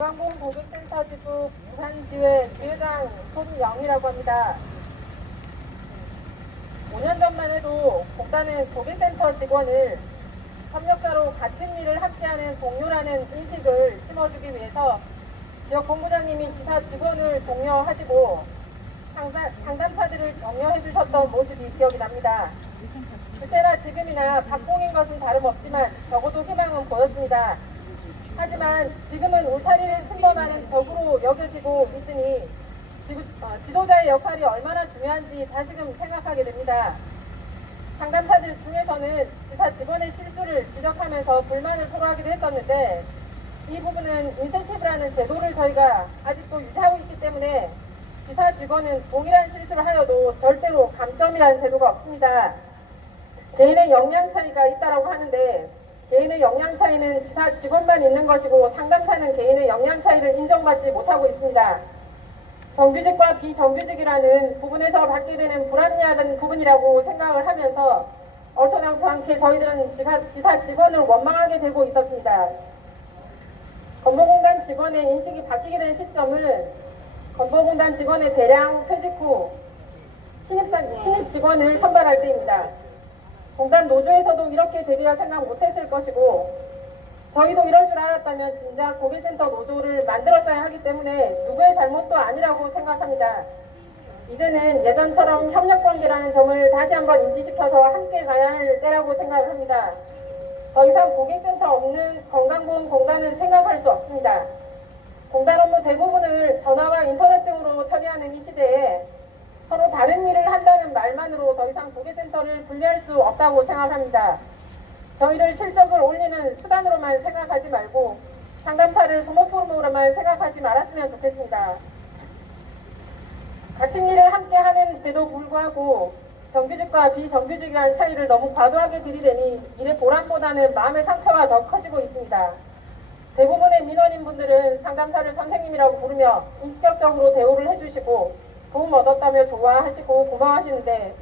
건강보험보급센터 지부 부산지회 지회장 손영이라고 합니다. 5년 전만 해도 공단은 보급센터 직원을 협력사로 같은 일을 함께하는 동료라는 인식을 심어주기 위해서 지역 본부장님이 지사 직원을 독려하시고 상담사들을 격려해 주셨던 모습이 기억이 납니다. 그때나 지금이나 박봉인 것은 다름없지만 적어도 희망은 보였습니다. 하지만 지금은 울타리를 침범하는 적으로 여겨지고 있으니 지도자의 역할이 얼마나 중요한지 다시금 생각하게 됩니다. 상담사들 중에서는 지사 직원의 실수를 지적하면서 불만을 토로하기도 했었는데 이 부분은 인센티브라는 제도를 저희가 아직도 유지하고 있기 때문에 지사 직원은 동일한 실수를 하여도 절대로 감점이라는 제도가 없습니다. 개인의 역량 차이가 있다고 하는데 개인의 역량 차이는 지사 직원만 있는 것이고 상담사는 개인의 역량 차이를 인정받지 못하고 있습니다. 정규직과 비정규직이라는 부분에서 받게 되는 불합리한 부분이라고 생각을 하면서 얼토당토 않게 저희들은 지사 직원을 원망하게 되고 있었습니다. 건보공단 직원의 인식이 바뀌게 된 시점은 건보공단 직원의 대량 퇴직 후 신입 직원을 선발할 때입니다. 공단 노조에서도 이렇게 되리라 생각 못했을 것이고 저희도 이럴 줄 알았다면 진작 보길센터 노조를 만들었어야 하기 때문에 누구의 잘못도 아니라고 생각합니다. 이제는 예전처럼 협력관계라는 점을 다시 한번 인지시켜서 함께 가야 할 때라고 생각을 합니다. 더 이상 보길센터 없는 건강보험공단은 생각할 수 없습니다. 공단 업무 대부분을 전화와 인터넷 등으로 처리하는 이 시대에 서로 다른 일을 한다는 말만으로 더 이상 보길센터를 분리할 수 없다고 생각합니다. 저희를 실적을 올리는 수단으로만 생각하지 말고 상담사를 소모품으로만 생각하지 말았으면 좋겠습니다. 같은 일을 함께 하는데도 불구하고 정규직과 비정규직이라는 차이를 너무 과도하게 들이대니 일의 보람보다는 마음의 상처가 더 커지고 있습니다. 대부분의 민원인분들은 상담사를 선생님이라고 부르며 인격적으로 대우를 해주시고 도움 얻었다며 좋아하시고 고마워하시는데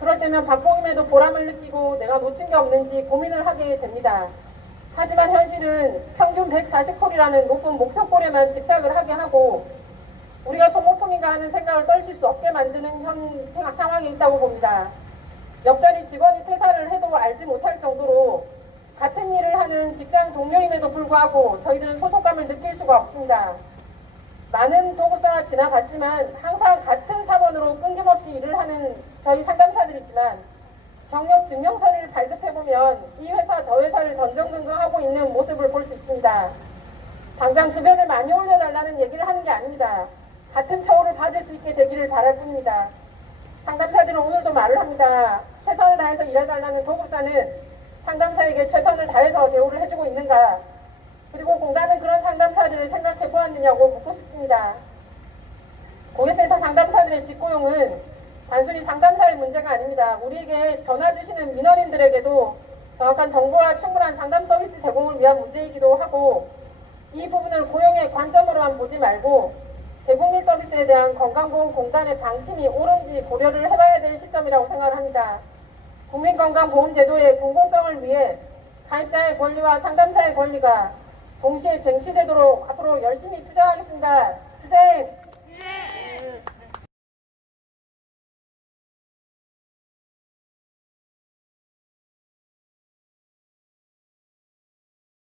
그럴 때면 박봉임에도 보람을 느끼고 내가 놓친 게 없는지 고민을 하게 됩니다. 하지만 현실은 평균 140콜이라는 높은 목표콜에만 집착을 하게 하고 우리가 소모품인가 하는 생각을 떨칠 수 없게 만드는 현 상황에 있다고 봅니다. 옆자리 직원이 퇴사를 해도 알지 못할 정도로 같은 일을 하는 직장 동료임에도 불구하고 저희들은 소속감을 느낄 수가 없습니다. 많은 도급사가 지나갔지만 항상 같은 사번으로 끊김없이 일을 하는 저희 상담사들이지만 경력 증명서를 발급해보면 이 회사 저 회사를 전전긍긍하고 있는 모습을 볼 수 있습니다. 당장 급여를 많이 올려달라는 얘기를 하는 게 아닙니다. 같은 처우를 받을 수 있게 되기를 바랄 뿐입니다. 상담사들은 오늘도 말을 합니다. 최선을 다해서 일해달라는 도급사는 상담사에게 최선을 다해서 대우를 해주고 있는가? 그리고 공단은 그런 상담사들을 생각해 보았느냐고 묻고 싶습니다. 보길센터 상담사들의 직고용은 단순히 상담사의 문제가 아닙니다. 우리에게 전화 주시는 민원인들에게도 정확한 정보와 충분한 상담 서비스 제공을 위한 문제이기도 하고 이 부분을 고용의 관점으로만 보지 말고 대국민 서비스에 대한 건강보험공단의 방침이 옳은지 고려를 해봐야 될 시점이라고 생각을 합니다. 국민건강보험제도의 공공성을 위해 가입자의 권리와 상담사의 권리가 동시에 쟁취되도록 앞으로 열심히 투쟁하겠습니다. 투쟁!